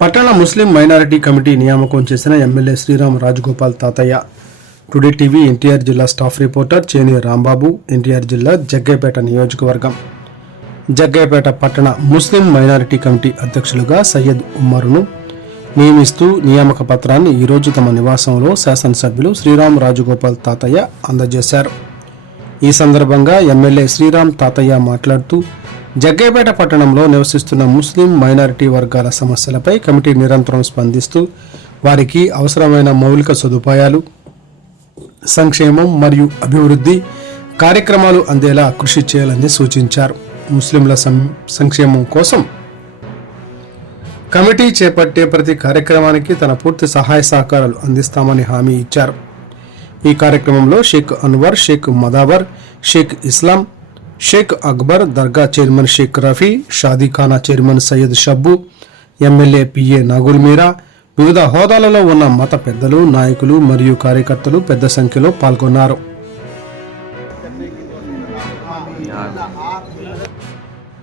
పట్టణ ముస్లిం minority committee నియామకం చేసిన ఎమ్మెల్యే శ్రీరామ్ రాజగోపాల్ తాతయ్య. టుడే టీవీ ఎన్టీఆర్ జిల్లా స్టాఫ్ రిపోర్టర్ చేని రాంబాబు. ఎన్టీఆర్ జిల్లా జగ్గయ్యపేట నియోజకవర్గం. జగ్గయ్యపేట పట్టణ ముస్లిం మైనారిటీ కమిటీ అధ్యక్షులుగా సయ్యద్ ఉమ్మరును నియమిస్తూ నియామక పత్రాన్ని ఈరోజు తమ నివాసంలో శాసనసభ్యులు శ్రీరామ్ రాజగోపాల్ తాతయ్య అందజేశారు. ఈ సందర్భంగా ఎమ్మెల్యే శ్రీరామ్ తాతయ్య మాట్లాడుతూ జగ్గయ్యపేట పట్టణంలో నివసిస్తున్న ముస్లిం మైనారిటీ వర్గాల సమస్యలపై కమిటీ నిరంతరం స్పందిస్తూ వారికి అవసరమైన మౌలిక సదుపాయాలు, సంక్షేమం మరియు అభివృద్ధి కార్యక్రమాలు అందేలా కృషి చేయాలని సూచించారు. ముస్లింల సంక్షేమం కోసం కమిటీ చేపట్టే ప్రతి కార్యక్రమానికి తన పూర్తి సహాయ సహకారాలు అందిస్తామని హామీ ఇచ్చారు. ఈ కార్యక్రమంలో షేక్ అన్వర్, షేక్ మదావర్, షేక్ ఇస్లాం, షేక్ అక్బర్, దర్గా చైర్మన్ షేక్ రఫీ, షాదీఖానా chairman Syed Shabbu, MLA PA Nagul Meera, వివిధ హోదాలలో ఉన్న మత పెద్దలు, నాయకులు మరియు కార్యకర్తలు పెద్ద సంఖ్యలో పాల్గొన్నారు.